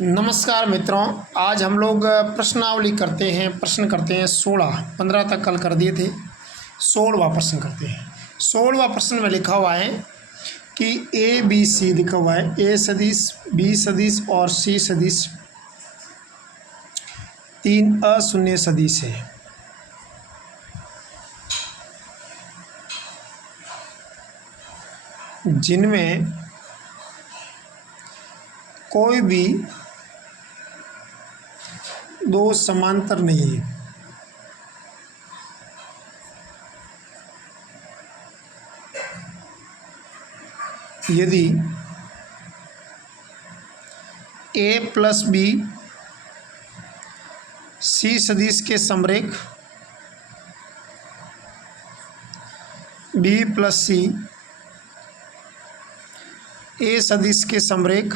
नमस्कार मित्रों, आज हम लोग प्रश्नावली करते हैं। प्रश्न करते हैं 16, 15 तक कल कर दिए थे। 16वां प्रश्न करते हैं। 16वां प्रश्न में लिखा हुआ है कि ए बी सी लिखा हुआ है। ए सदिश, बी सदिश और सी सदिश तीन अशून्य सदिश है। जिनमें कोई भी दो समांतर नहीं है। यदि ए प्लस बी सी सदिश के समरेख, बी प्लस सी ए सदिश के समरेख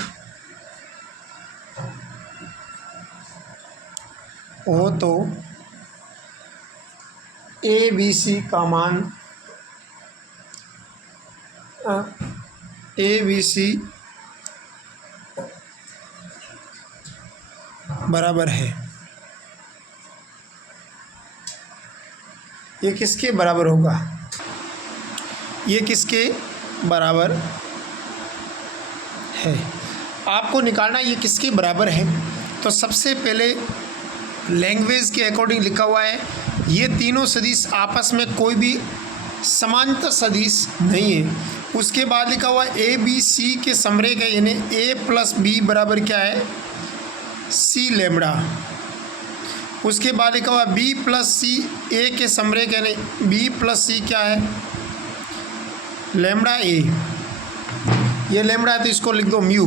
हो तो ए बी सी का मान ए बी सी बराबर है। ये किसके बराबर होगा? ये किसके बराबर है? आपको निकालना ये किसके बराबर है। तो सबसे पहले लैंग्वेज के अकॉर्डिंग लिखा हुआ है, ये तीनों सदिश आपस में कोई भी समांतर सदिश नहीं है। उसके बाद लिखा हुआ है ए बी सी के समरेख है, यानी ए प्लस बी बराबर क्या है? सी लेमड़ा। उसके बाद लिखा हुआ बी प्लस सी ए के समरेख यानी बी प्लस सी क्या है? लेमड़ा ए। ये लेमड़ा है तो इसको लिख दो म्यू,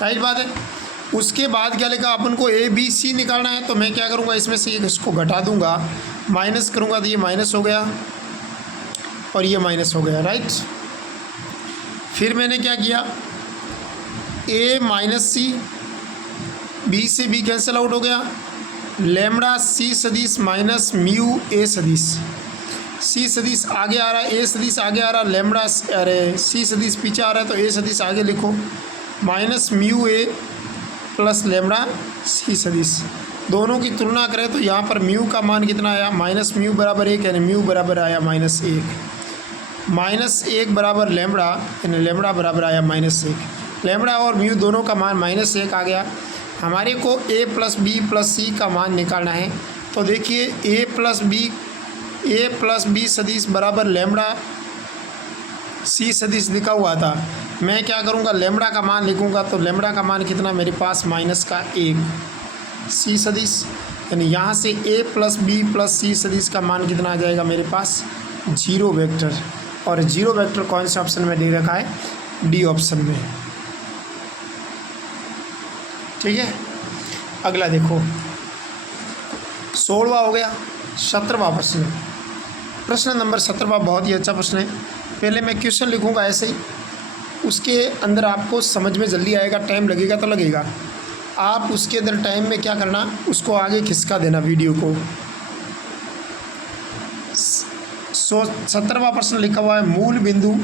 राइट बात है। उसके बाद क्या लिखा, अपन को ए बी सी निकालना है। तो मैं क्या करूँगा, इसमें से इसको घटा दूंगा, माइनस करूँगा तो ये माइनस हो गया और ये माइनस हो गया, राइट। फिर मैंने क्या किया, ए माइनस सी, बी से बी कैंसिल आउट हो गया, लेमड़ा सी सदिश माइनस म्यू ए सदिश। सी सदिश आगे आ रहा है, ए सदिश आगे आ रहा है, लेमड़ा अरे सी सदिश पीछे आ रहा है तो ए सदिश आगे लिखो, minus mu A plus lambda सी सदिश। दोनों की तुलना करें तो यहाँ पर म्यू का मान कितना आया? माइनस म्यू बराबर 1, यानी म्यू बराबर आया -1। -1 बराबर लेमड़ा, यानी लेमड़ा बराबर आया -1। लेमड़ा और म्यू दोनों का मान -1 आ गया। हमारे को ए प्लस बी प्लस सी का मान निकालना है। तो देखिए ए प्लस बी सदिश बराबर लेमड़ा सी सदिश लिखा हुआ था। मैं क्या करूँगा, लेमड़ा का मान लिखूँगा। तो लेमड़ा का मान कितना मेरे पास? -1। सी सदिश यानी यहाँ से ए प्लस बी प्लस सी सदिश का मान कितना आ जाएगा मेरे पास? 0 वेक्टर। और 0 वेक्टर कौन से ऑप्शन में दे रखा है? डी ऑप्शन में। ठीक है, अगला देखो 16वां हो गया। 17वां प्रश्न, प्रश्न नंबर 17वां बहुत ही अच्छा प्रश्न है। पहले मैं क्वेश्चन लिखूँगा ऐसे ही, उसके अंदर आपको समझ में जल्दी आएगा। टाइम लगेगा तो लगेगा, आप उसके अंदर टाइम में क्या करना, उसको आगे खिसका देना वीडियो को। 17वां प्रश्न लिखा हुआ है, मूल बिंदु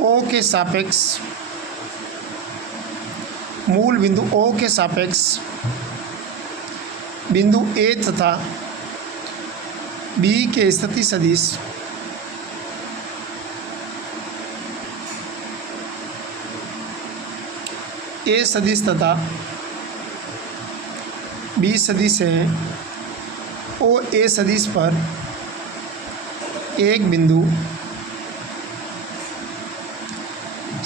ओ के सापेक्ष, मूल बिंदु ओ के सापेक्ष बिंदु ए तथा बी के स्थिति सदिश ए सदिश तथा बी सदिश है। ओ ए सदिश पर एक बिंदु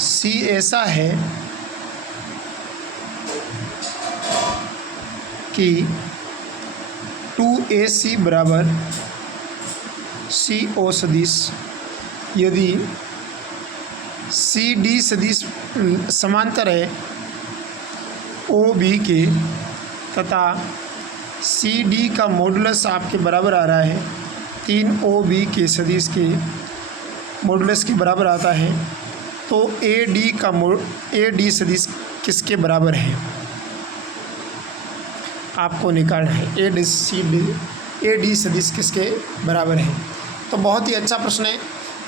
सी ऐसा है कि 2AC बराबर CO सदिश। यदि CD सदिश समांतर है OB के तथा CD का मॉडुलस आपके बराबर आ रहा है 3OB के सदिश के मॉडुलस के बराबर आता है, तो AD सदिश किसके बराबर है आपको निकालना है। AD सदिश किसके बराबर है। तो बहुत ही अच्छा प्रश्न है।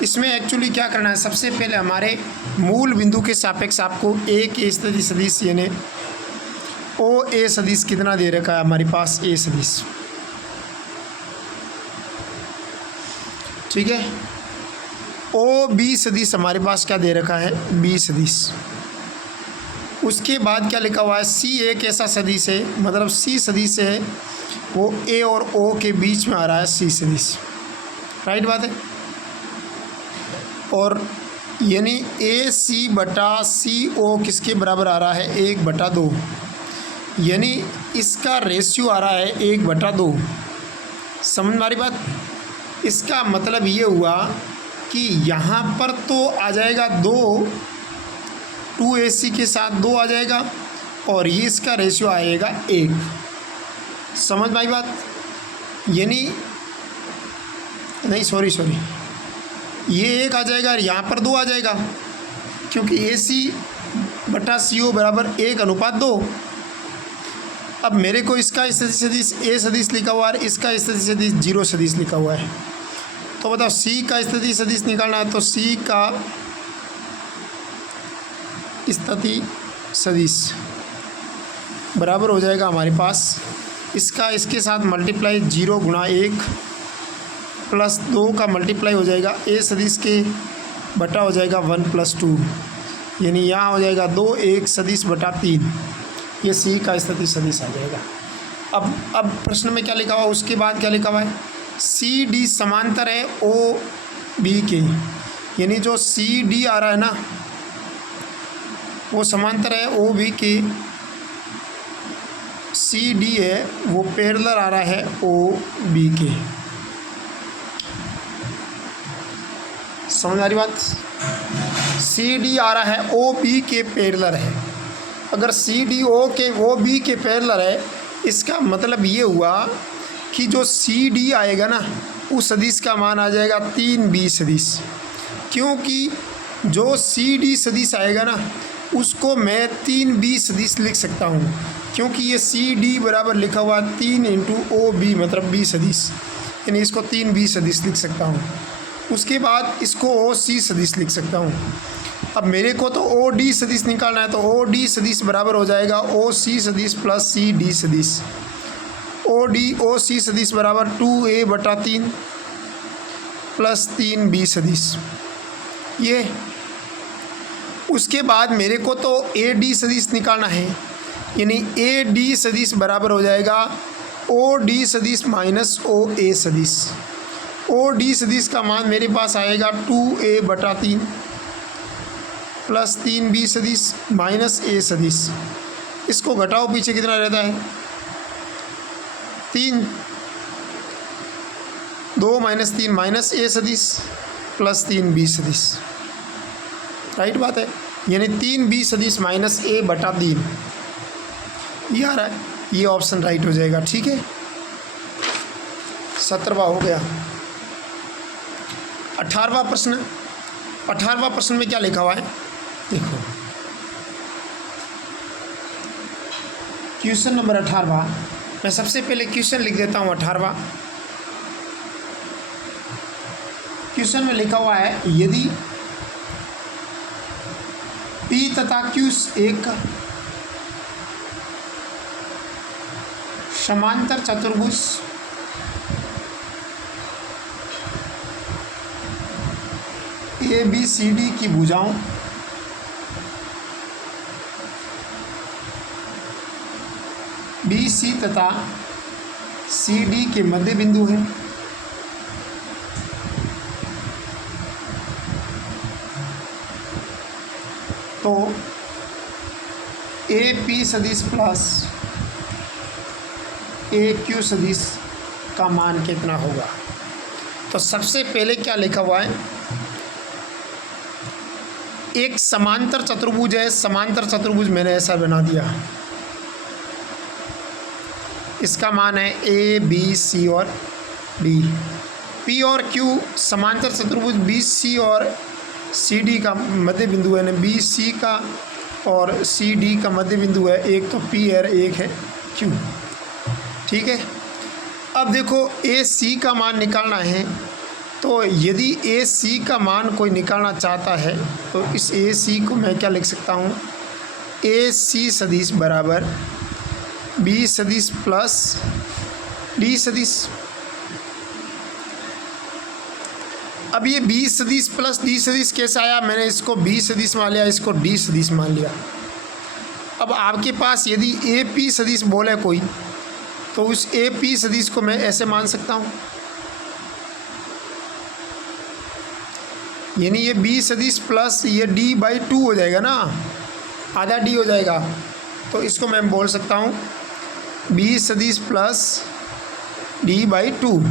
इसमें एक्चुअली क्या करना है, सबसे पहले हमारे मूल बिंदु के सापेक्ष आपको एक ए स्थिति सदिश यानी ओ ए सदिश कितना दे रखा है हमारे पास, ए सदिश, ठीक है। ओ बी सदिश हमारे पास क्या दे रखा है, बी सदिश। उसके बाद क्या लिखा हुआ है, सी एक ऐसा सदिश है, मतलब सी सदिश है वो ए और ओ के बीच में आ रहा है, सी सदिश, राइट बात है। और यानी ए सी बटा सी ओ किसके बराबर आ रहा है, 1/2, यानी इसका रेशियो आ रहा है 1/2। समझ में आ रही बात। इसका मतलब ये हुआ कि यहाँ पर तो आ जाएगा 2, 2AC के साथ 2 आ जाएगा और ये इसका रेशियो आएगा 1। समझ में आई बात। यानी नहीं सॉरी ये 1 आ जाएगा और यहाँ पर 2 आ जाएगा, क्योंकि AC बटा CO बराबर 1/2। अब मेरे को इसका स्थिति सदिश ए सदिश लिखा हुआ है, इसका स्थिति सदिश 0 सदिश लिखा हुआ है। तो बताओ C का स्थिति सदिश निकालना है, तो C का स्थिति सदिश बराबर हो जाएगा हमारे पास, इसका इसके साथ मल्टीप्लाई 0 गुणा 1 प्लस 2 का मल्टीप्लाई हो जाएगा ए सदिश के बटा हो जाएगा 1 + 2, यानी यहाँ हो जाएगा 2 1 सदिश बटा 3, ये सी का स्थिति सदिश आ जाएगा। अब प्रश्न में क्या लिखा हुआ, उसके बाद क्या लिखा हुआ है, सी डी समांतर है ओ बी के, यानी जो सी डी आ रहा है ना वो समांतर है ओ बी के, सी डी है वो पैरेलल आ रहा है ओ बी के। समझ आ रही बात। सी डी आ रहा है ओ बी के पैरेलल है। अगर सी डी ओ बी के पैरेलल है, इसका मतलब ये हुआ कि जो सी डी आएगा ना उस सदिश का मान आ जाएगा 3B सदिश, क्योंकि जो सी डी सदिश आएगा ना उसको मैं 3B सदिश लिख सकता हूँ, क्योंकि ये सी डी बराबर लिखा हुआ 3 × OB मतलब B सदिश, यानी इसको 3B सदिश लिख सकता हूँ। उसके बाद इसको OC सदिश लिख सकता हूँ। अब मेरे को तो OD सदिश निकालना है, तो OD सदिश बराबर हो जाएगा OC सदिश प्लस CD सदिश। OC सदिश बराबर 2A/3 प्लस 3B सदिश ये। उसके बाद मेरे को तो AD सदिश निकालना है, यानी AD सदिश बराबर हो जाएगा OD सदिश माइनस OA सदिश। OD सदिश का मान मेरे पास आएगा 2A/3 प्लस 3B सदिश माइनस A सदिश। इसको घटाओ, पीछे कितना रहता है 3, 2 - 3 माइनस A सदिश प्लस 3B सदिश, राइट बात है। यानी 3B सदिश माइनस A/3 ये आ रहा है, ये ऑप्शन राइट हो जाएगा। ठीक है, 17वां हो गया। 18वां प्रश्न। 18वां प्रश्न में क्या लिखा हुआ है देखो, क्वेश्चन नंबर 18वां। मैं सबसे पहले क्वेश्चन लिख देता हूँ 18वां। क्वेश्चन में लिखा हुआ है, यदि P तथा Q एक समांतर चतुर्भुज ABCD की भुजाओं BC तथा CD के मध्य बिंदु है, तो AP सदिश प्लस AQ सदिश का मान कितना होगा। तो सबसे पहले क्या लिखा हुआ है, एक समांतर चतुर्भुज है। समांतर चतुर्भुज मैंने ऐसा बना दिया, इसका मान है ABC और D। P और Q समांतर चतुर्भुज BC और CD का मध्य बिंदु है, BC का और CD का मध्य बिंदु है। एक तो P है, एक है Q। ठीक है, अब देखो AC का मान निकालना है, तो यदि ए सी का मान कोई निकालना चाहता है तो इस ए सी को मैं क्या लिख सकता हूँ, ए सी सदिश बराबर बी सदिश प्लस डी सदिश। अब ये बी सदिश प्लस डी सदिश कैसे आया, मैंने इसको बी सदिश मान लिया, इसको डी सदिश मान लिया। अब आपके पास यदि ए पी सदिश बोले कोई तो उस ए पी सदिश को मैं ऐसे मान सकता हूँ, यानी ये बी सदिश प्लस ये डी बाई टू हो जाएगा ना, आधा डी हो जाएगा। तो इसको मैं बोल सकता हूँ बी सदिश प्लस डी बाई टू।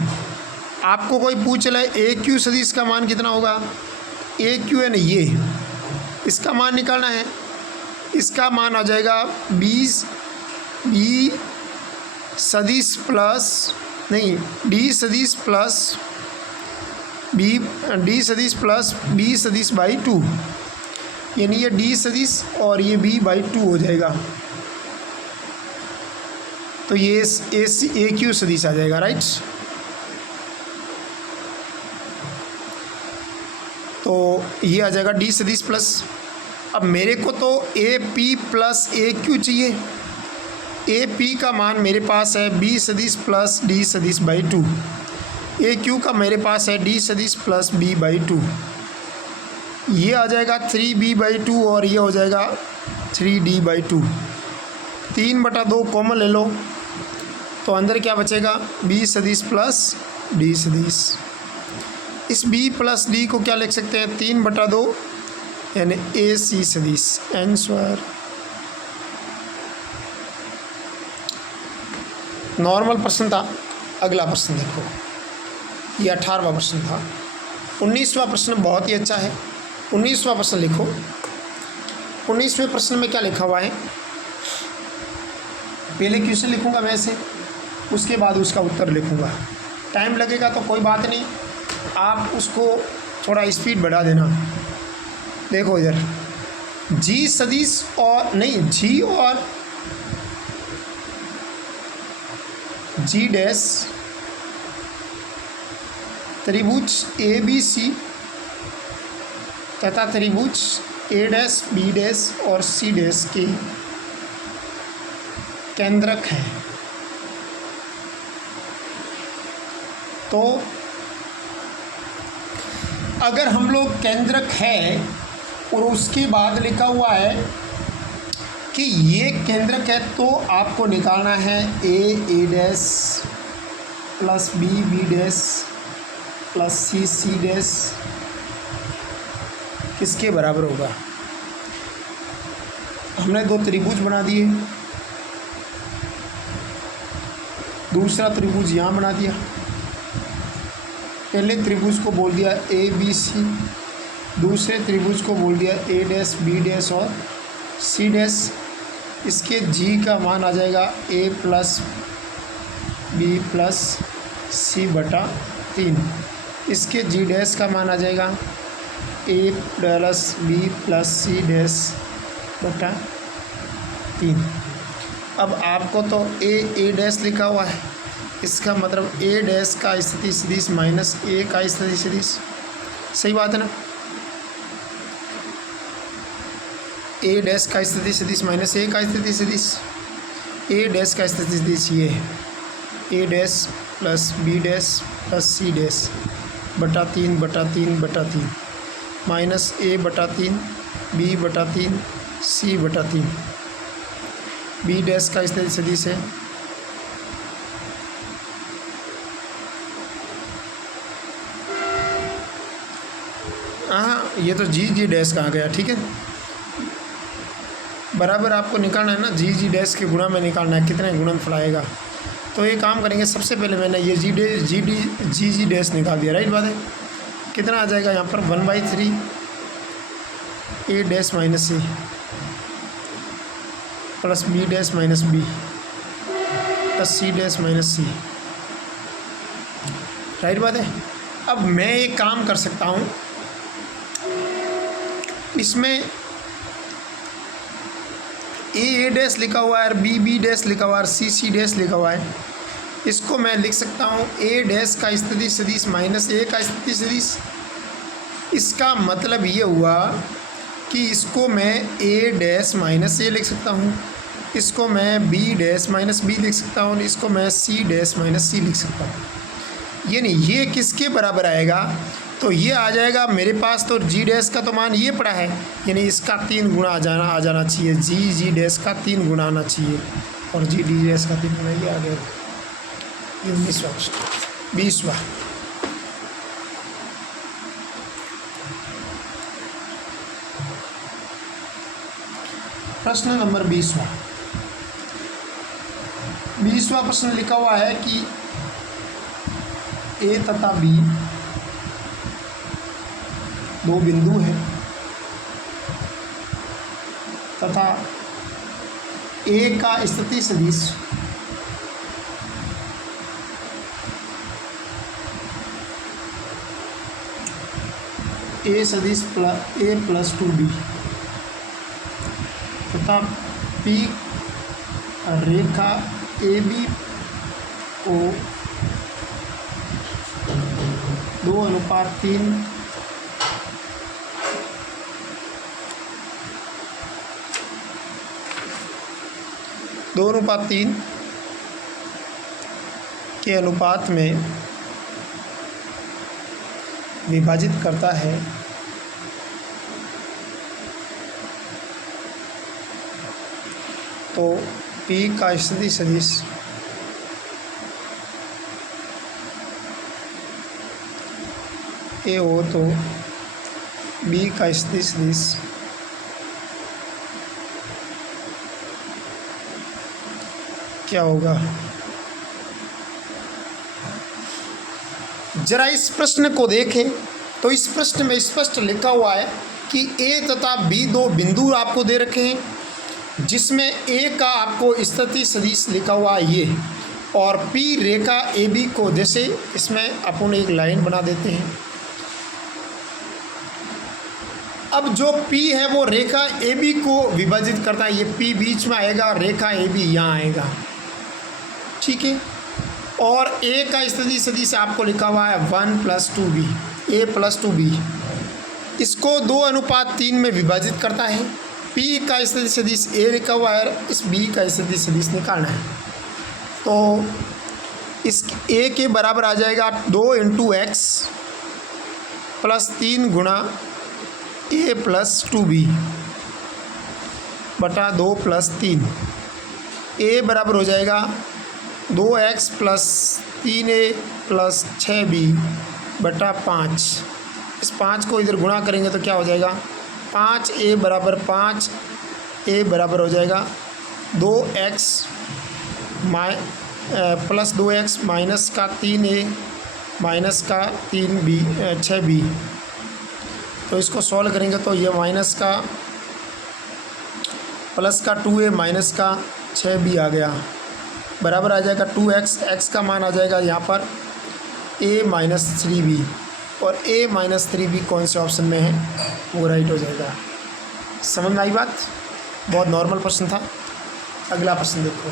आपको कोई पूछ ले ए क्यू सदिश का मान कितना होगा, ए क्यू है ना, ये इसका मान निकालना है, इसका मान आ जाएगा बी सदिश प्लस नहीं डी सदिश प्लस डी सदिश प्लस बी सदिश बाई टू, यानी ये डी सदिश और ये बी बाई टू हो जाएगा। तो ये ए क्यू सदिश आ जाएगा, राइट। तो ये आ जाएगा डी सदिश प्लस। अब मेरे को तो A P plus A Q चाहिए। ए पी का मान मेरे पास है बी सदिश प्लस डी सदिश बाई टू, ए क्यू का मेरे पास है डी सदिश प्लस बी बाई टू। ये आ जाएगा 3b/2 और ये हो जाएगा 3d/2। 3/2 कॉमन ले लो तो अंदर क्या बचेगा, b सदिश प्लस d सदिश। इस b प्लस d को क्या लिख सकते हैं, 3/2 यानी ac सदिश। आंसर नॉर्मल प्रश्न था। अगला प्रश्न देखो, ये 18वां प्रश्न था। 19वां प्रश्न बहुत ही अच्छा है। 19वां प्रश्न लिखो। 19वें प्रश्न में क्या लिखा हुआ है, पहले क्वेश्चन लिखूंगा मैं से, उसके बाद उसका उत्तर लिखूंगा। टाइम लगेगा तो कोई बात नहीं, आप उसको थोड़ा स्पीड बढ़ा देना। देखो इधर जी सदिश और नहीं जी और जी डैश त्रिभुज ए बी सी तथा त्रिभुज ए डैश बी डैश और सी डैश के केंद्रक हैं। तो अगर हम लोग केंद्रक है और उसके बाद लिखा हुआ है कि ये केंद्रक है, तो आपको निकालना है A dash plus B dash plus C dash किसके बराबर होगा। हमने दो त्रिभुज बना दिए, दूसरा त्रिभुज यहाँ बना दिया। पहले त्रिभुज को बोल दिया ए बी सी, दूसरे त्रिभुज को बोल दिया ए डैश बी डैश और सी डैश। इसके जी का मान आ जाएगा A plus B plus C बटा 3। इसके जी डैश का मान आ जाएगा A plus B plus C dash बटा 3। अब आपको तो ए डैश लिखा हुआ है, इसका मतलब ए डैश का स्थिति सदिश माइनस ए का स्थिति सदिश। सही बात है ना, ए डैश का स्थिति सदिश माइनस ए का स्थिति सदिश। ए डैश का स्थिति सदिश ये है A dash plus B dash plus C dash बटा 3 माइनस ए बटा 3 बी बटा 3 सी बटा 3। बी डैश का स्थिति सदिश है हाँ, ये तो जी डैश कहाँ गया, ठीक है। बराबर आपको निकालना है ना, जी डैश के गुणा में निकालना है कितने गुणनफल आएगा। तो ये काम करेंगे, सबसे पहले मैंने ये जी डैश निकाल दिया, राइट बात है। कितना आ जाएगा यहाँ पर 1/3 A dash minus A plus B dash minus B plus C dash minus C, right बात है। अब मैं एक काम कर सकता हूँ, इसमें ए डैश लिखा हुआ है और बी डैश लिखा हुआ है और सी डैश लिखा हुआ है। इसको मैं लिख सकता हूँ ए डैश का स्थिति सदिश माइनस ए का स्थिति सदिश। इसका मतलब ये हुआ कि इसको मैं ए डैश माइनस ए लिख सकता हूँ, इसको मैं बी डैश माइनस बी लिख सकता हूँ, इसको मैं सी डैश माइनस सी लिख सकता हूँ। यानी ये किसके बराबर आएगा, तो ये आ जाएगा मेरे पास तो जी डैश का तो मान ये पड़ा है, यानी इसका 3 गुना आ जाना चाहिए। जी डैश का 3 गुना आना चाहिए और जी डी डैश का 3 गुना ये आ गया। 19वां प्रश्न। 20वां प्रश्न नंबर 20वां। 20वां प्रश्न लिखा हुआ है कि ए तथा बी दो बिंदु हैं तथा ए का स्थिति सदिश ए सदिश ए प्लस 2b तथा पी रेखा ए बी को 2:3 2:3 के अनुपात में विभाजित करता है तो P का स्थिति सदिश ए हो तो B का स्थिति सदिश क्या होगा। जरा इस प्रश्न को देखें तो इस प्रश्न में स्पष्ट लिखा हुआ है कि ए तथा बी दो बिंदु आपको दे रखे हैं, जिसमें ए का आपको स्थिति सदिश लिखा हुआ है ये, और पी रेखा ए बी को, जैसे इसमें अपन एक लाइन बना देते हैं। अब जो P है वो रेखा ए बी को विभाजित करता है, ये P बीच में आएगा, रेखा ए बी यहाँ आएगा, ठीक है। और ए का स्थिति सदिश आपको लिखा हुआ है 1 + 2b, a + 2b, इसको 2:3 में विभाजित करता है। P का स्थिति सदिश a लिखा हुआ है, इस B का स्थिति सदिश निकालना है। तो इस a के बराबर आ जाएगा 2 × x + 3 गुणा a + 2b बटा 2 + 3। a बराबर हो जाएगा 2x + 3a + 6b बटा 5। इस 5 को इधर गुणा करेंगे तो क्या हो जाएगा, 5a बराबर 5, a बराबर हो जाएगा 2x + 2x माइनस का 3a माइनस का 3b 6b। तो इसको सॉल्व करेंगे तो ये माइनस का प्लस का 2a माइनस का 6b आ गया, बराबर आ जाएगा 2x, x का मान आ जाएगा यहाँ पर a - 3b, और a - 3b कौन से ऑप्शन में है, वो राइट हो जाएगा। समझ में आई बात, बहुत नॉर्मल प्रश्न था। अगला प्रश्न देखो,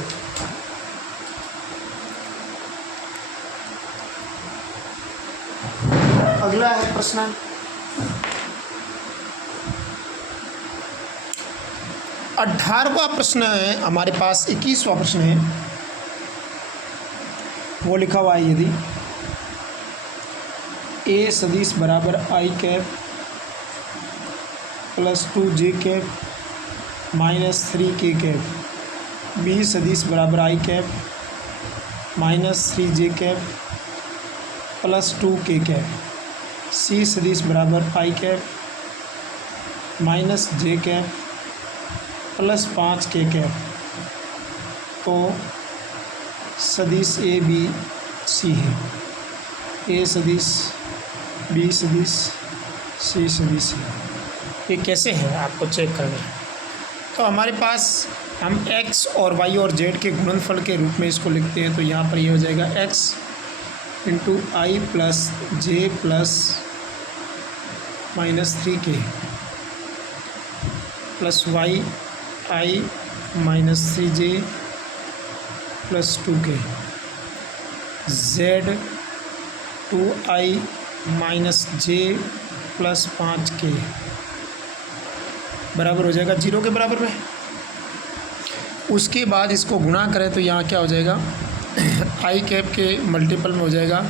अगला है प्रश्न 18वां प्रश्न है हमारे पास। 21वां प्रश्न है, वो लिखा हुआ है, यदि a सदिश बराबर i cap + 2j cap - 3k cap, b सदिश बराबर i cap - 3j cap + 2k cap, c सदिश बराबर i cap - j cap + 5k cap, तो सदिश ए बी सी है। ए सदिश, बी सदिश, सी सदिश है। ये कैसे है आपको चेक करना है। तो हमारे पास हम x और y और z के गुणनफल के रूप में इसको लिखते हैं, तो यहाँ पर ये हो जाएगा x × i + j + -3k + y i - 3j + 2k। z 2i minus J plus 5k बराबर हो जाएगा 0 के बराबर में। उसके बाद इसको गुणा करें तो यहाँ क्या हो जाएगा, आई कैप के मल्टीपल में हो जाएगा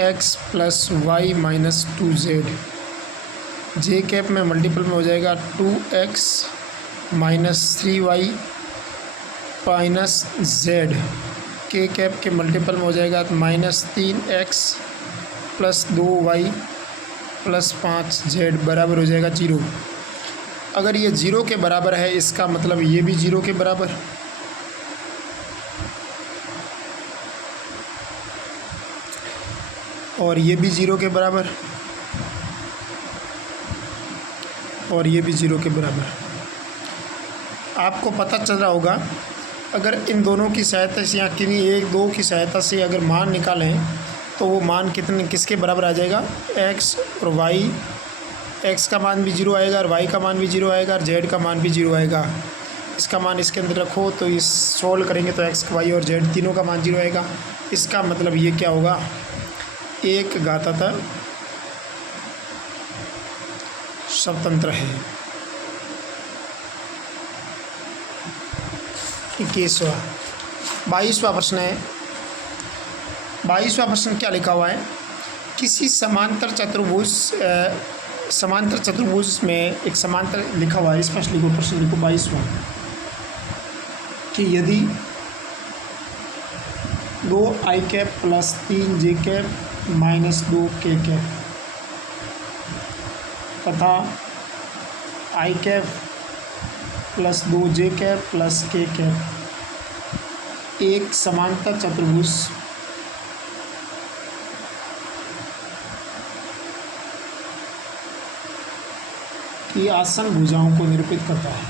x plus Y minus 2z, J cap में मल्टीपल में हो जाएगा 2x minus 3y minus z, K cap के मल्टीपल में हो जाएगा minus 3x plus 2y plus 5z बराबर हो जाएगा 0। अगर ये 0 के बराबर है इसका मतलब ये भी 0 के बराबर, और ये भी 0 के बराबर, और ये भी 0 के बराबर। आपको पता चल रहा होगा अगर इन दोनों की सहायता से या किन्हीं एक दो की सहायता से अगर मान निकालें तो वो मान किसके बराबर आ जाएगा, x और y, x का मान भी 0 आएगा और y का मान भी 0 आएगा और z का मान भी 0 आएगा। इसका मान इसके अंदर रखो तो इस सोल्व करेंगे तो x, y और z तीनों का मान 0 आएगा। इसका मतलब ये क्या होगा, एक घातांक स्वतंत्र है। 21वां 22वां प्रश्न है। 22वां प्रश्न क्या लिखा हुआ है, किसी समांतर चतुर्भुज में एक समांतर लिखा हुआ है, स्पष्ट लिखो प्रश्न लिखो 22वां, कि यदि 2i cap plus 3j cap minus 2k cap तथा i cap plus 2j cap plus k cap एक समांतर चतुर्भुज की आसन भुजाओं को निरूपित करता है।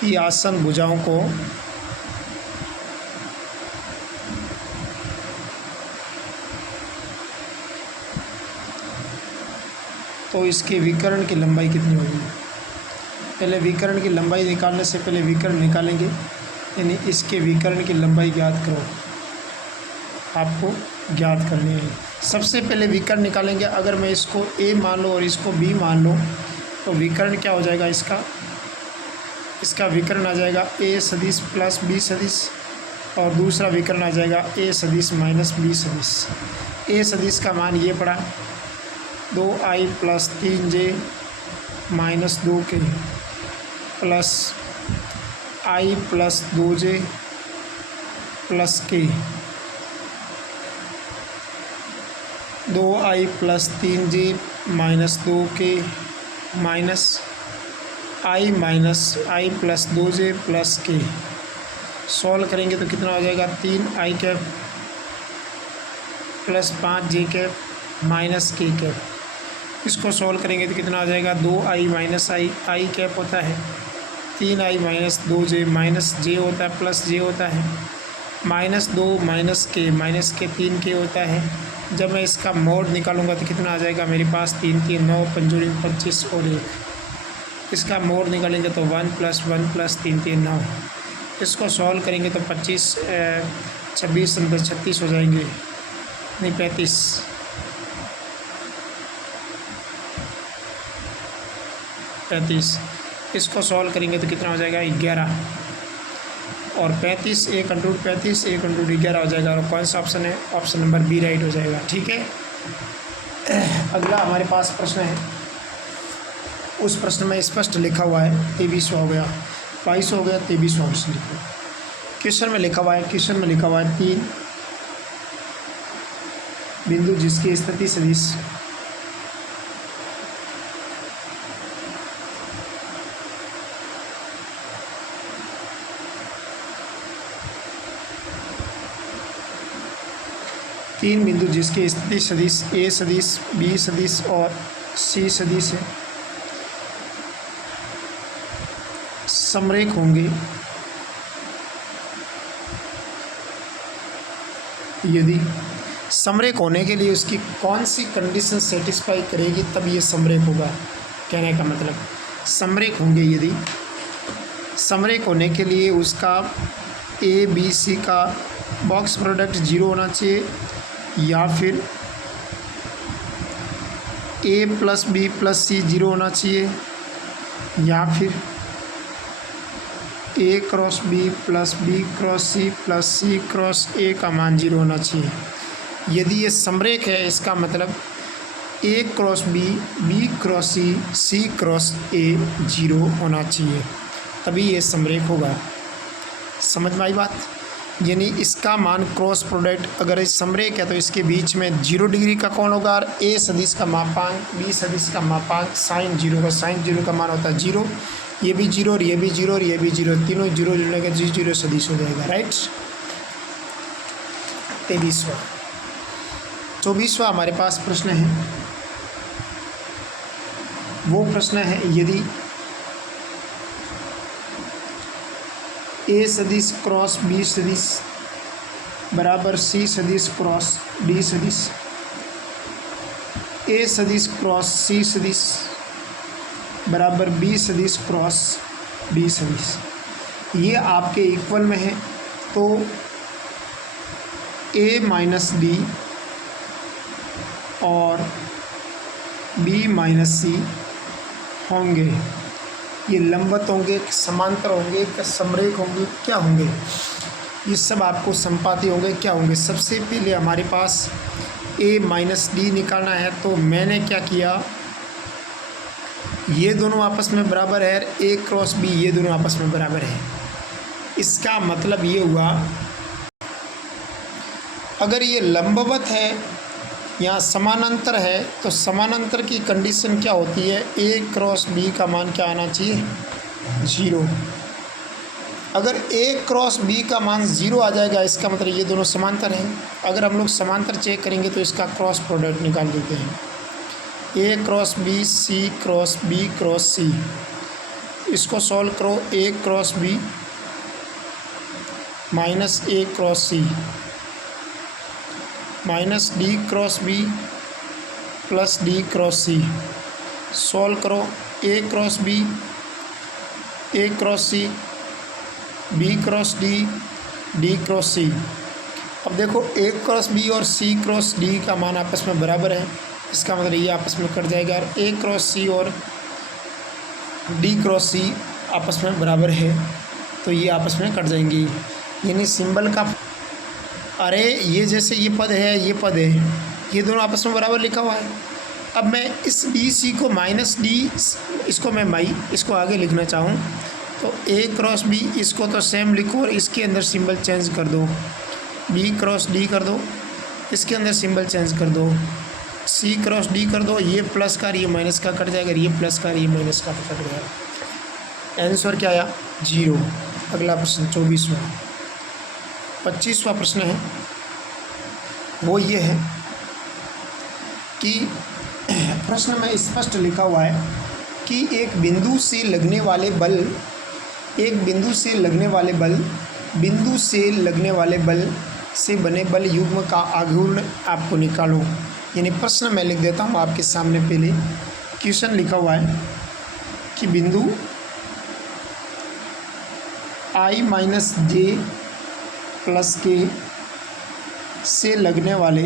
की आसन भुजाओं को तो इसके विकर्ण की लंबाई कितनी होगी। पहले विकर्ण की लंबाई निकालने से पहले विकर्ण निकालेंगे, यानी इसके विकर्ण की लंबाई ज्ञात करो, आपको ज्ञात करनी है। सबसे पहले विकर्ण निकालेंगे। अगर मैं इसको a मान लो और इसको b मान लो तो विकर्ण क्या हो जाएगा, इसका विकर्ण आ जाएगा a सदिश प्लस b सदिश, और दूसरा विकर्ण आ जाएगा a सदिश माइनस b सदिश। a सदिश का मान ये पड़ा 2i plus 3j minus 2k plus i plus 2j plus k, 2i plus 3j minus 2k minus i plus 2j plus k। Solve करेंगे तो कितना हो जाएगा, 3i cap plus 5j cap minus k cap. इसको solve करेंगे तो कितना आ जाएगा, 2i माइनस i कैप होता है, 3i minus 2j minus j होता है प्लस j होता है, माइनस 2 माइनस के 3k होता है। जब मैं इसका मोड निकालूंगा तो कितना आ जाएगा मेरे पास, 3 3 9 पंजोड़ी 25 और 1। इसका मोड निकालेंगे तो 1 प्लस 3 3 9। इसको सॉल्व करेंगे तो 25 26 अंदर 36 हो जाएंगे, नहीं 35। इसको सॉल्व करेंगे तो कितना हो जाएगा 11, और 35 1 × 35 1 × 11 हो जाएगा। और कौन सा ऑप्शन है, ऑप्शन नंबर बी राइट हो जाएगा। ठीक है, अगला हमारे पास प्रश्न है। उस प्रश्न में स्पष्ट लिखा हुआ है, 23वां हो गया, 22 हो गया, 23वां प्रश्न लिखो। क्वेश्चन में लिखा हुआ है 3 बिंदु जिसकी स्थिति सदिश तीन बिंदु जिसके स्थिति सदिश a सदिश b सदिश और c सदिश है, समरेख होंगे यदि समरेख होने के लिए उसकी कौन सी कंडीशन सेटिस्फाई करेगी तब ये समरेख होगा। कहने का मतलब समरेख होंगे यदि समरेख होने के लिए उसका ए बी सी का बॉक्स प्रोडक्ट 0 होना चाहिए, या फिर A plus B plus C 0 होना चाहिए, या फिर A cross B plus B cross C plus C cross A का मान 0 होना चाहिए। यदि ये समरेख है इसका मतलब A cross B B cross C cross A 0 होना चाहिए, तभी ये समरेख होगा। समझ में आई बात? यानी इसका मान क्रॉस प्रोडक्ट अगर इस समरेख है तो इसके बीच में 0 डिग्री का कौन होगा, और ए सदिश का मापांक बी सदिश का मापांक साइन 0 का, साइन 0 का मान होता है 0, ये भी 0 और ये भी 0 और ये भी 0, तीनों 0 जुड़ने का 0 सदिश हो जाएगा। राइट। 23वां 24वां हमारे पास प्रश्न है, वो प्रश्न है यदि ए सदिश क्रॉस बी सदिश बराबर सी सदिश क्रॉस डी सदिश, ए सदिश क्रॉस सी सदिश बराबर बी सदिश क्रॉस डी सदिश, ये आपके इक्वल में है तो ए माइनस डी और बी माइनस सी होंगे, ये लंबवत होंगे, समांतर होंगे, समरेख होंगे, क्या होंगे, ये सब आपको संपाती होंगे, क्या होंगे। सबसे पहले हमारे पास ए माइनस डी निकालना है, तो मैंने क्या किया, ये दोनों आपस में बराबर है, ए क्रॉस बी ये दोनों आपस में बराबर है। इसका मतलब ये हुआ अगर ये लंबवत है या समानांतर है तो समानांतर की कंडीशन क्या होती है, ए क्रॉस बी का मान क्या आना चाहिए, 0। अगर ए क्रॉस बी का मान 0 आ जाएगा इसका मतलब ये दोनों समांतर हैं। अगर हम लोग समांतर चेक करेंगे तो इसका क्रॉस प्रोडक्ट निकाल देते हैं, A cross B C cross B cross C, इसको सॉल्व करो, A cross B minus A cross C minus D cross B plus D cross C, solve करो, A cross C B cross D cross C. अब देखो ए cross B और सी cross D का मान आपस में बराबर है, इसका मतलब ये आपस में कट जाएगा, और ए क्रॉस सी और डी क्रॉस सी आपस में बराबर है तो ये आपस में कट जाएंगी। यानी सिंबल का, अरे ये जैसे ये पद है ये पद है, ये दोनों आपस में बराबर लिखा हुआ है। अब मैं इस डी सी को माइनस डी, इसको मैं इसको आगे लिखना चाहूँ तो ए क्रॉस बी, इसको तो सेम लिखो और इसके अंदर सिंबल चेंज कर दो, बी क्रॉस डी कर दो, इसके अंदर सिंबल चेंज कर दो, सी क्रॉस डी कर दो, ये प्लस का ये माइनस का कट जाएगा, ये प्लस का ये माइनस का कट जाएगा। आंसर क्या आया, 0। अगला प्रश्न 24वां 25वां प्रश्न है, वो ये है कि प्रश्न में स्पष्ट लिखा हुआ है कि एक बिंदु से लगने वाले बल से बने बल युग्म का आघूर्ण आपको निकालो। यानी प्रश्न मैं लिख देता हूँ आपके सामने, पहले क्वेश्चन लिखा हुआ है कि बिंदु i माइनस जे प्लस के से लगने वाले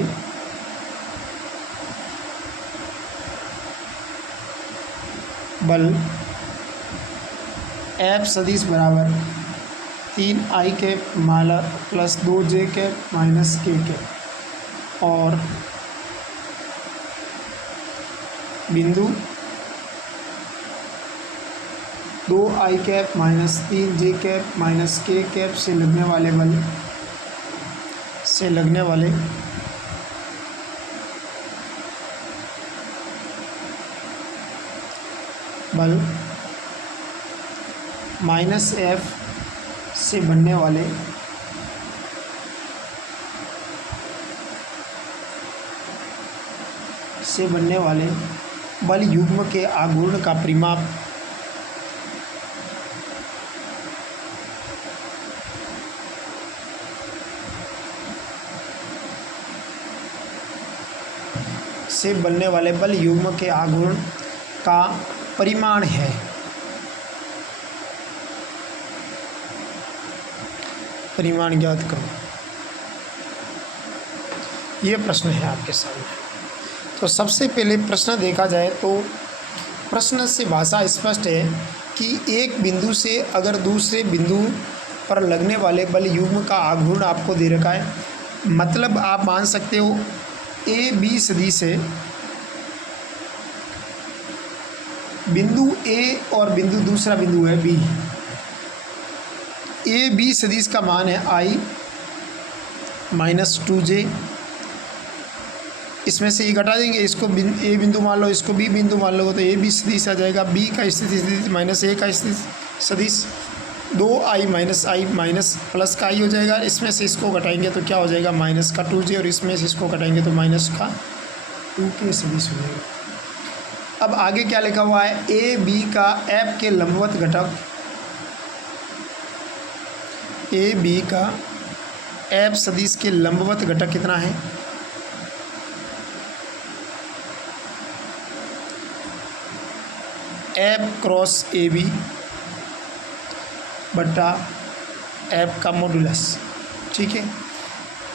बल F सदिश बराबर 3i कैप माला plus 2j cap minus k cap, और बिंदु 2i cap minus 3j cap minus k cap से लगने वाले बल माइनस F से बनने वाले बल युग्म के आघूर्ण का परिमाप से बनने वाले बल युग्म के आघूर्ण का परिमाण है। परिमाण ज्ञात करो। ये प्रश्न है आपके सामने। तो सबसे पहले प्रश्न देखा जाए तो प्रश्न से भाषा स्पष्ट है कि एक बिंदु से अगर दूसरे बिंदु पर लगने वाले बल युग्म का आघूर्ण आपको दे रखा है, मतलब आप मान सकते हो ए बी सदिश है, बिंदु ए और बिंदु दूसरा बिंदु है बी, ए बी सदिश का मान है आई माइनस 2j। इसमें से ये घटा देंगे, इसको ए बिंदु मान लो, इसको बी बिंदु मान लो, तो ए बी सदिश आ जाएगा, बी का स्थिति माइनस ए का सदिश 2i माइनस आई माइनस प्लस का आई हो जाएगा। इसमें से इसको घटाएंगे तो क्या हो जाएगा माइनस का 2j, और इसमें से इसको घटाएंगे तो माइनस का 2k सदिश हो जाएगा। अब आगे क्या लिखा हुआ है, ए बी का एफ के लंबवत घटक, ए बी का एफ सदिश के लंबवत घटक कितना है, एफ क्रॉस ए बी बटा एफ का मॉडुलस। ठीक है,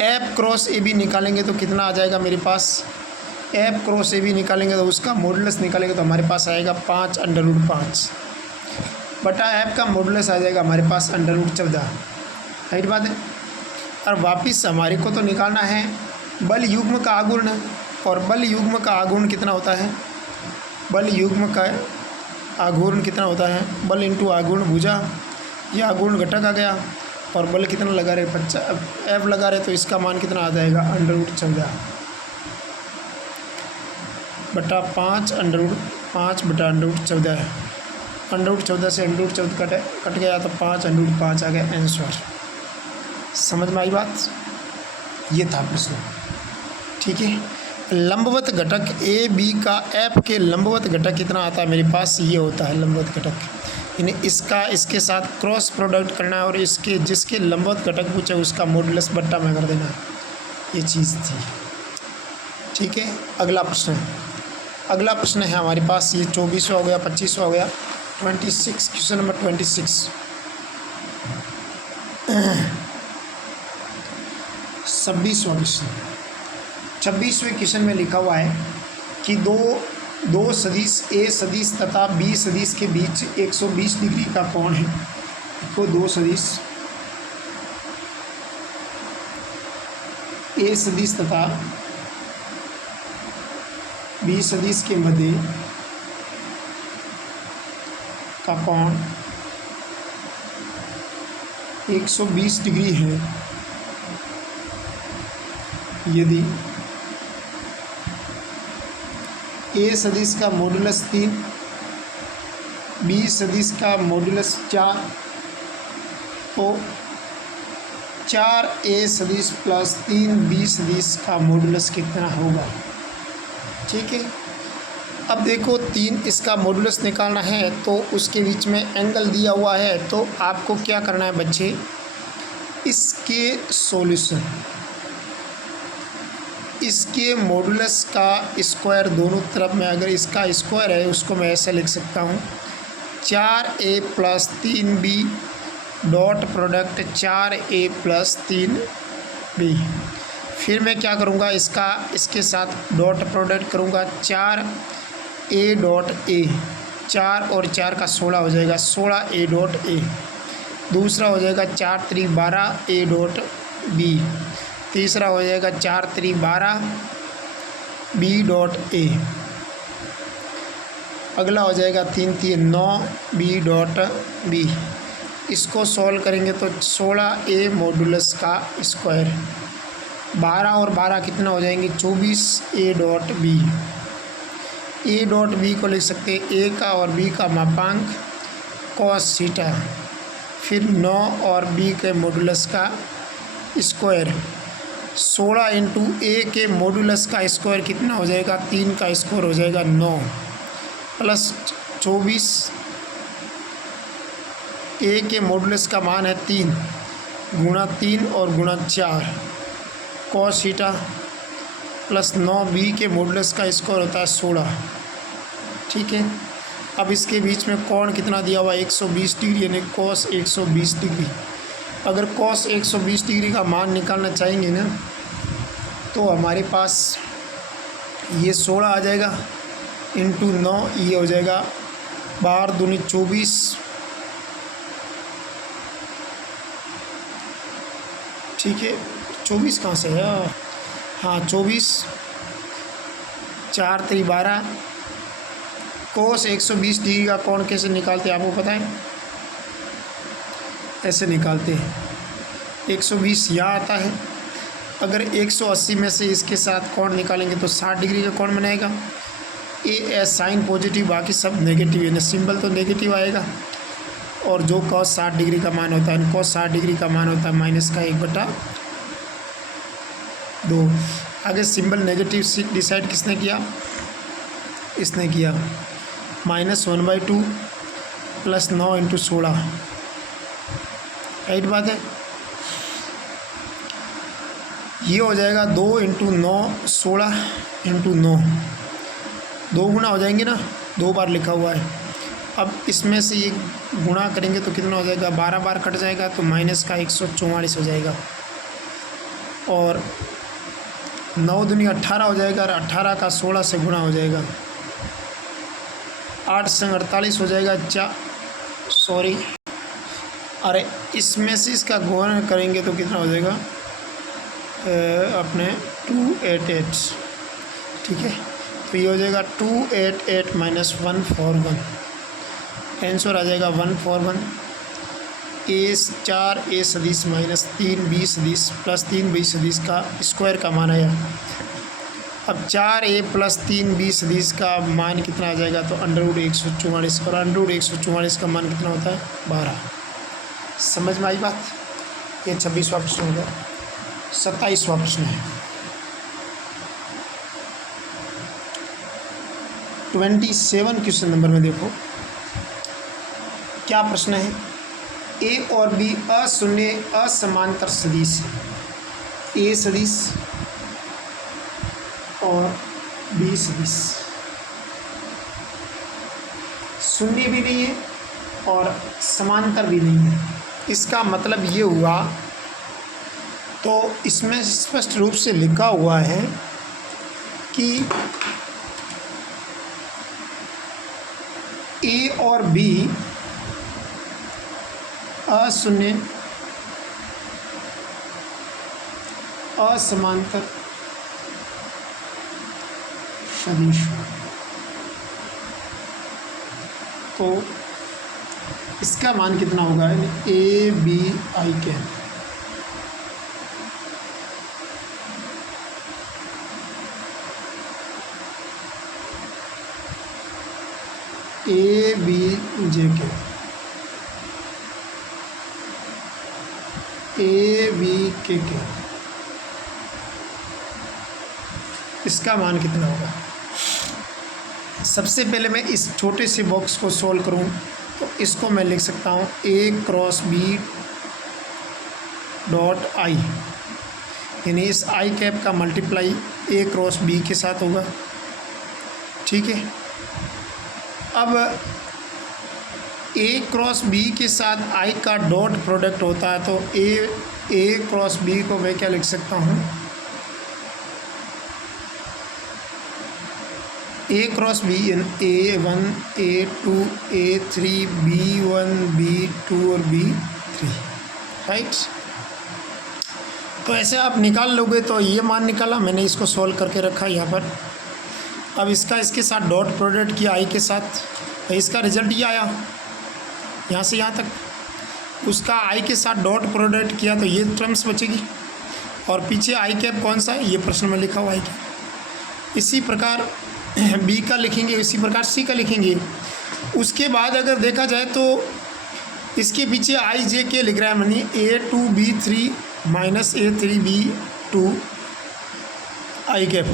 एफ क्रॉस ए बी निकालेंगे तो कितना आ जाएगा मेरे पास, एफ क्रॉस ए बी निकालेंगे तो उसका मॉडुलस निकालेंगे तो हमारे पास आएगा 5√5 बटा एफ का मॉडुलस आ जाएगा हमारे पास √14। राइट बात है। और वापिस हमारे को तो निकालना है बल युग्म का आघूर्ण, और बल युग्म का आघूर्ण कितना होता है, बल युग्म का आघूर्ण कितना होता है, बल इंटू आघूर्ण भुजा, ये आघूर्ण घटक आ गया, और बल कितना लगा रहे 50 एफ लगा रहे, तो इसका मान कितना आ जाएगा √14 बटा 5 बटा √14 है। √14 से √14 कट गया तो 5 आ गया आंसर। समझ में आई बात, ये था प्रश्न। ठीक है, लंबवत घटक ए बी का एफ के लंबवत घटक कितना आता है मेरे पास, ये होता है लंबवत घटक, यानी इसका इसके साथ क्रॉस प्रोडक्ट करना है और इसके जिसके लंबवत घटक पूछे उसका मॉडुलस बट्टा में कर देना, ये चीज़ थी। ठीक है, अगला प्रश्न है हमारे पास, ये 24वां हो गया, 25वां हो गया, 26 क्वेश्चन नंबर 26। 26वें क्वेश्चन में लिखा हुआ है कि दो सदिश ए सदिश तथा बी सदिश के बीच 120 डिग्री का कोण है। तो दो सदिश ए सदिश तथा बी सदिश के मध्य का कोण 120 डिग्री है यदि ए सदिश का मॉडुलस 3, बी सदिश का मॉडुलस 4, तो 4a सदिश प्लस 3b सदिश का मॉडुलस कितना होगा। ठीक है, अब देखो 3 इसका मॉडुलस निकालना है तो उसके बीच में एंगल दिया हुआ है, तो आपको क्या करना है बच्चे, इसके सॉल्यूशन, इसके मॉडुलस का स्क्वायर दोनों तरफ में, अगर इसका स्क्वायर है उसको मैं ऐसे लिख सकता हूँ 4a plus 3b dot product 4a plus 3b। फिर मैं क्या करूँगा, इसके साथ डॉट प्रोडक्ट करूँगा 4a डॉट a, 4 और 4 का 16 हो जाएगा, 16a डॉट a। दूसरा हो जाएगा 4 3 12 a डॉट b। तीसरा हो जाएगा 4 3 12 b डॉट a। अगला हो जाएगा 3 3 9 b डॉट b। इसको सॉल्व करेंगे तो 16a मॉडुलस का स्क्वायर, 12 और 12 कितना हो जाएंगे 24a dot b। a dot b को लिख सकते हैं a का और b का मापांक cos थीटा, फिर 9 और b के मॉडुलस का स्क्वायर, 16 इंटू ए के मॉडुलस का स्क्वायर कितना हो जाएगा, 3 का स्क्वायर हो जाएगा 9 प्लस 24, ए के मॉडुलस का मान है 3 गुणा 3 और गुणा 4 cos थीटा प्लस 9 बी के मॉडुलस का स्क्वायर होता है 16। ठीक है, अब इसके बीच में कोण कितना दिया हुआ है 120 डिग्री, यानी cos 120 डिग्री। अगर cos 120 डिग्री का मान निकालना चाहेंगे ना, तो हमारे पास ये 16 आ जाएगा इंटू 9, ये हो जाएगा 12 दूनी 24, ठीक है। 24 कहाँ से है? हाँ 24, 4 3 12। cos 120 डिग्री का कोण कैसे निकालते हैं आपको पता है? ऐसे निकालते हैं, 120 यहाँ आता है, अगर 180 में से इसके साथ कोण निकालेंगे तो 60 डिग्री का कोण बनाएगा। ए साइन पॉजिटिव, बाकी सब नेगेटिव है ना, सिंबल तो नेगेटिव आएगा। और जो cos 60 डिग्री का मान होता है, cos 60 डिग्री का मान होता है -1/2। आगे सिंबल नेगेटिव डिसाइड किसने किया? इसने किया। -1/2 + 9 × 16, राइट बात है। ये हो जाएगा 2 × 9, 16 × 9, 2 गुना हो जाएंगे ना, 2 बार लिखा हुआ है। अब इसमें से ये गुणा करेंगे तो कितना हो जाएगा? 12 बार कट जाएगा तो -144 हो जाएगा। और 9 दूनी 18 हो जाएगा, और 18 का 16 से गुणा हो जाएगा, 8 संग 48 हो जाएगा। अरे इसमें से इसका गुणा करेंगे तो कितना हो जाएगा? अपने 288, ठीक है। तो ये हो जाएगा 288 - 141, आंसर आ जाएगा 141। A4 A सदिश -3 B सदिश +3 B सदिश का स्क्वायर का मान आया। अब 4A + 3 B सदिश का मान कितना आ जाएगा? तो √144, और √144 का मान कितना होता है? 12। समझ में आई बात? ये 26वां प्रश्न हो गया। 27वां प्रश्न है, 27 क्वेश्चन नंबर में देखो क्या प्रश्न है। ए और बी अशून्य असमांतर सदिश है। ए सदिश और बी सदिश शून्य भी नहीं है और समांतर भी नहीं है। इसका मतलब ये हुआ, तो इसमें स्पष्ट रूप से लिखा हुआ है कि ए और बी अशून्य असमांतर सदिश। तो इसका मान कितना होगा? ABI ABK इसका मान कितना होगा? सबसे पहले मैं इस छोटे से बॉक्स को सॉल्व करूं तो इसको मैं लिख सकता हूं A×B.I, यानी इस आई कैप का मल्टीप्लाई A×B के साथ होगा, ठीक है। अब A×B के साथ I का डॉट प्रोडक्ट होता है, तो A×B को मैं क्या लिख सकता हूँ? A×B A1 A2 A3 B1 B2 और B3, राइट। तो ऐसे आप निकाल लोगे तो ये मान निकाला, मैंने इसको सॉल्व करके रखा यहाँ पर। अब इसका इसके साथ डॉट प्रोडक्ट किया I के साथ, तो इसका रिजल्ट ये आया यहाँ से यहाँ तक। उसका I के साथ डॉट प्रोडक्ट किया तो ये टर्म्स बचेगी, और पीछे आई कैप कौन सा है? ये प्रश्न में लिखा हुआ I कैप। इसी प्रकार B का लिखेंगे, इसी प्रकार C का लिखेंगे। उसके बाद अगर देखा जाए तो इसके पीछे IJK लिख रहा है, मानी A2B3 - A3B2 आई कैप।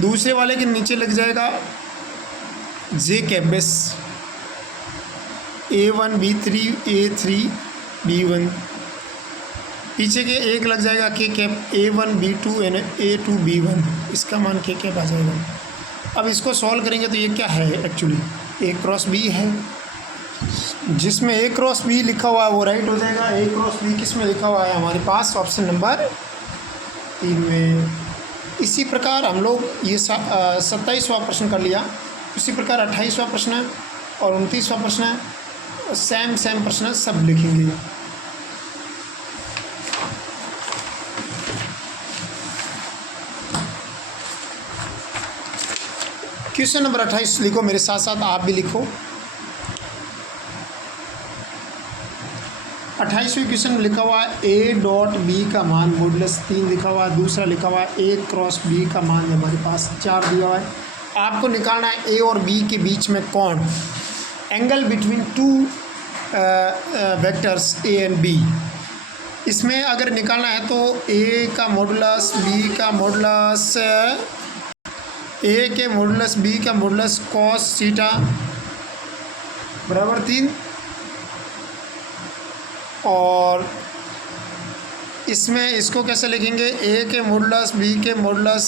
दूसरे वाले के नीचे लग जाएगा J कैप, बस A1B3 A3B1। पीछे के एक लग जाएगा K कैप A1B2 A2B1, इसका मान K कैप आ जाएगा। अब इसको सॉल्व करेंगे तो ये क्या है? एक्चुअली A×B है। जिसमें ए क्रॉस बी लिखा हुआ है वो राइट हो जाएगा। ए क्रॉस बी किस में लिखा हुआ है हमारे पास? ऑप्शन नंबर 3 में। इसी प्रकार हम लोग ये 27वां प्रश्न कर लिया। इसी प्रकार 28वां प्रश्न और 29वां प्रश्न सेम प्रश्न सब लिखेंगे। क्वेश्चन नंबर 28 लिखो, मेरे साथ साथ आप भी लिखो। 28वें क्वेश्चन में लिखा हुआ है ए डॉट बी का मान मॉडुलस 3 लिखा हुआ है। दूसरा लिखा हुआ है ए क्रॉस बी का मान हमारे पास 4 दिया हुआ है। आपको निकालना है ए और बी के बीच में कौन, angle between two vectors A and B. इसमें अगर निकालना है तो ए का मॉडुलस बी का मॉडुलस, ए के मॉडुलस बी का मॉडुलस कॉस थीटा बराबर 3, और इसमें इसको कैसे लिखेंगे, ए के मॉडुलस बी के मॉडुलस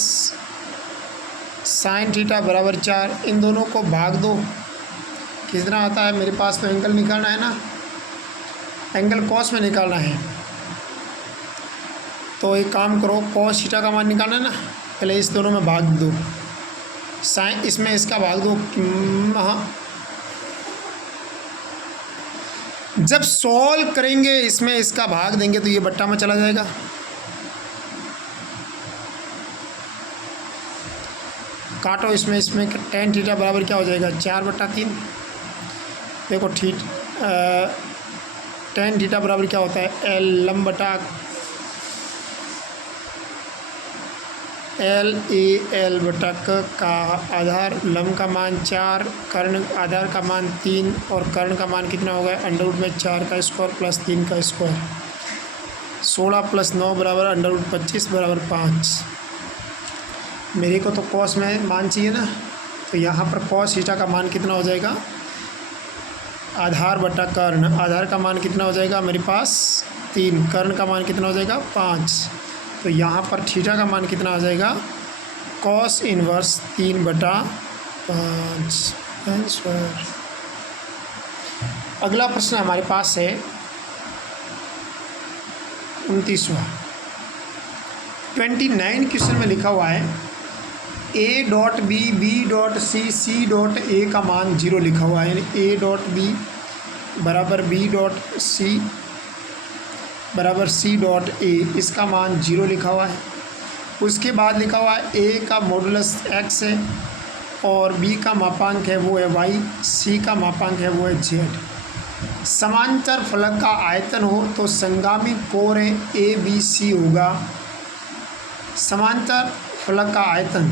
साइन थीटा बराबर 4। इन दोनों को भाग दो, कितना आता है मेरे पास? तो एंगल निकालना है ना, एंगल कॉस में निकालना है। तो एक काम करो, कॉस थीटा का मान निकालना है ना, पहले इस दोनों में भाग दो, साइन इसमें इसका भाग दो। हाँ, जब सॉल्व करेंगे इसमें इसका भाग देंगे तो ये बट्टा में चला जाएगा। काटो इसमें टेन थीटा बराबर क्या हो जाएगा? 4/3। देखो टेन थीटा बराबर क्या होता है? एल लंब बटा एल ए एल बटा क का आधार लंब का मान 4, कर्ण आधार का मान 3 और कर्ण का मान कितना होगा? अंडरवुड में 4 का स्क्वायर प्लस 3 का स्क्वायर। 16 + 9 बराबर अंडरवुड 25 बराबर 5। मेरे को तो कॉस में मान चाहिए ना, तो यहाँ पर कॉस थीटा का मान कितना हो जाएगा? आधार बटा कर्ण। आधार का मान कितना हो जाएगा मेरे पास? 3। कर्ण का मान कितना हो जाएगा? 5। तो यहाँ पर थीटा का मान कितना आ जाएगा? Cos inverse 3/5 answer. अगला प्रश्न हमारे पास है 29वां। 29 क्वेश्चन में लिखा हुआ है A dot B B dot C C dot A का मान 0 लिखा हुआ है, यानी ए डॉट बी बराबर बी डॉट सी बराबर सी डॉट ए, इसका मान 0 लिखा हुआ है। उसके बाद लिखा हुआ है ए का मॉडुलस x है और बी का मापांक है वो है y, सी का मापांक है वो है z। समांतर फलक का आयतन हो तो संगामी कोण ए बी सी होगा। समांतर फलक का आयतन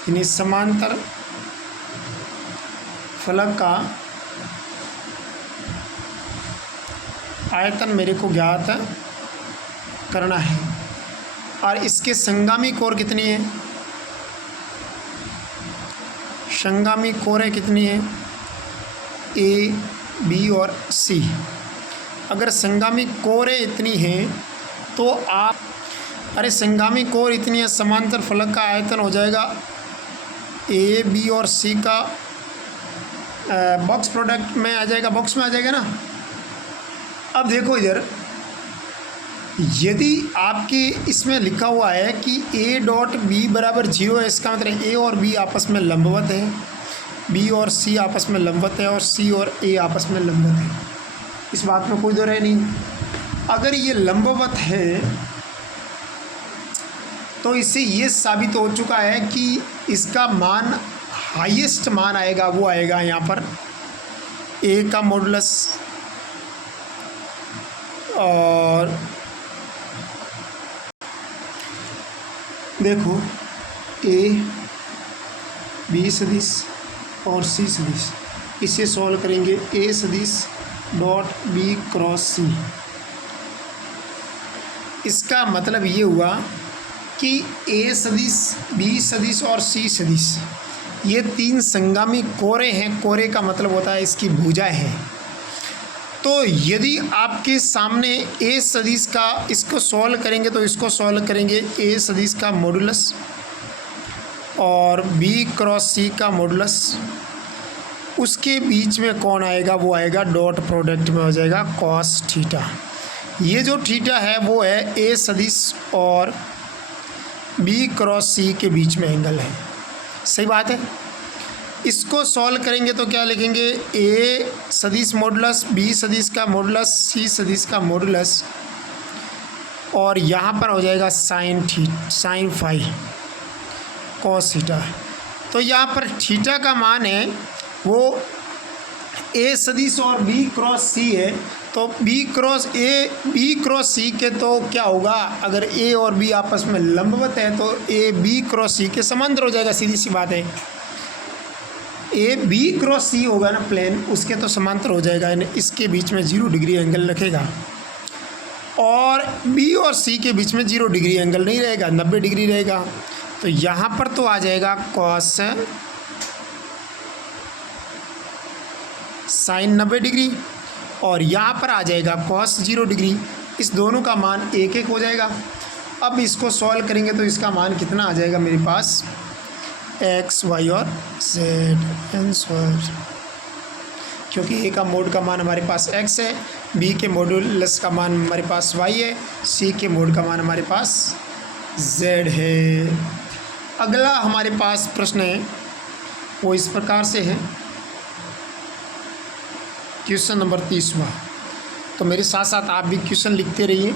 यानी समांतर फलक का आयतन मेरे को ज्ञात करना है, और इसके संगामी कोण कितनी है? संगामी कोण कितनी है? ए बी और सी। अगर संगामी कोण इतनी है तो आप संगामी कोण इतनी है, समांतर फलक का आयतन हो जाएगा ए बी और सी का बॉक्स प्रोडक्ट में आ जाएगा, बॉक्स में आ जाएगा ना। अब देखो इधर, यदि आपके इसमें लिखा हुआ है कि ए डॉट बी बराबर 0 है, इसका मतलब ए और बी आपस में लंबवत है, बी और सी आपस में लंबवत है और सी और ए आपस में लंबवत है। इस बात में कोई दो राय नहीं। अगर ये लंबवत है तो इससे ये साबित हो चुका है कि इसका मान हाईएस्ट मान आएगा, वो आएगा यहाँ पर ए का मॉडुलस और देखो ए बी सदिश और सी सदिश, इसे सॉल्व करेंगे। ए सदिश डॉट बी क्रॉस सी, इसका मतलब ये हुआ कि ए सदिश बी सदिश और सी सदिश ये 3 संगामी कोरे हैं। कोरे का मतलब होता है इसकी भुजाएं हैं। तो यदि आपके सामने ए सदिश का इसको सॉल्व करेंगे तो इसको सॉल्व करेंगे ए सदिश का मॉडुलस और बी क्रॉस सी का मॉडुलस। उसके बीच में कौन आएगा, वो आएगा डॉट प्रोडक्ट में हो जाएगा कॉस थीटा। ये जो थीटा है वो है ए सदिश और बी क्रॉस सी के बीच में एंगल है। सही बात है। इसको सॉल्व करेंगे तो क्या लिखेंगे, ए सदिश मॉडुलस बी सदिश का मॉडुलस सी सदिश का मॉडुलस और यहाँ पर हो जाएगा साइन फाई कॉस थीटा। तो यहाँ पर थीटा का मान है वो ए सदिश और बी क्रॉस सी है, तो बी क्रॉस सी के तो क्या होगा, अगर ए और बी आपस में लंबवत है तो ए बी क्रॉस सी के समांतर हो जाएगा, सीधी सी बात है। ए बी क्रॉस सी होगा ना प्लेन, उसके तो समांतर हो जाएगा, इसके बीच में 0 डिग्री एंगल रखेगा और बी और सी के बीच में 0 डिग्री एंगल नहीं रहेगा, 90 डिग्री रहेगा। तो यहाँ पर तो आ जाएगा कॉस साइन 90 डिग्री और यहाँ पर आ जाएगा कॉस 0 डिग्री। इस दोनों का मान 1 हो जाएगा। अब इसको सॉल्व करेंगे तो इसका मान कितना आ जाएगा मेरे पास, एक्स वाई और जेड आंसर, क्योंकि ए का मोड का मान हमारे पास x है, बी के मॉडुलस का मान हमारे पास y है, सी के मोड का मान हमारे पास z है। अगला हमारे पास प्रश्न है वो इस प्रकार से है, क्वेश्चन नंबर 30वां। तो मेरे साथ साथ आप भी क्वेश्चन लिखते रहिए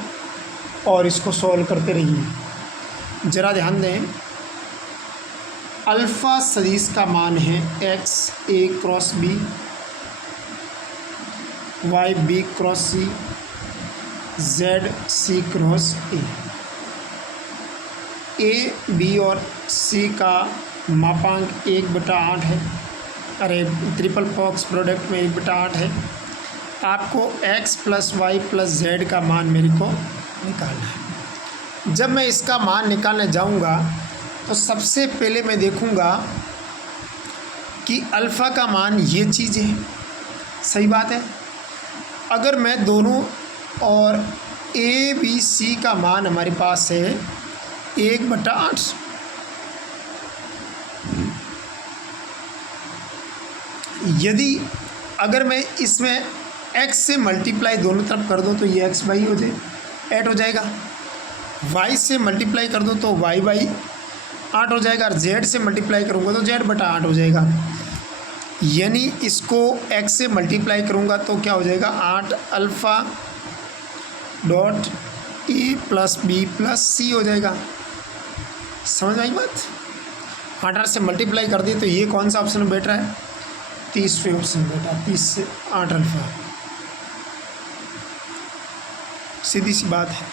और इसको सॉल्व करते रहिए। ज़रा ध्यान दें, अल्फ़ा सदिश का मान है x a cross b, y b cross c, z c cross a b और c का मापांक 1/8 है। अरे ट्रिपल बॉक्स प्रोडक्ट में 1/8 है। आपको x plus Y plus z का मान मेरे को निकालना है। जब मैं इसका मान निकालने जाऊंगा तो सबसे पहले मैं देखूंगा कि अल्फ़ा का मान ये चीज़ है। सही बात है। अगर मैं दोनों और ए बी सी का मान हमारे पास है 1/8, यदि अगर मैं इसमें x से मल्टीप्लाई दोनों तरफ कर दूं तो ये x बाई हो जाए 8 हो जाएगा, y से मल्टीप्लाई कर दूं तो y बाई 8 हो जाएगा और z से मल्टीप्लाई करूँगा तो z/8 हो जाएगा। यानी इसको x से मल्टीप्लाई करूँगा तो क्या हो जाएगा, 8 alpha dot A plus B plus C हो जाएगा। समझ आई बात। 8 से मल्टीप्लाई कर दिए तो ये कौन सा ऑप्शन बैठ रहा है, 30वें ऑप्शन बैठा, 30 से 8 अल्फ़ा। सीधी सी बात है।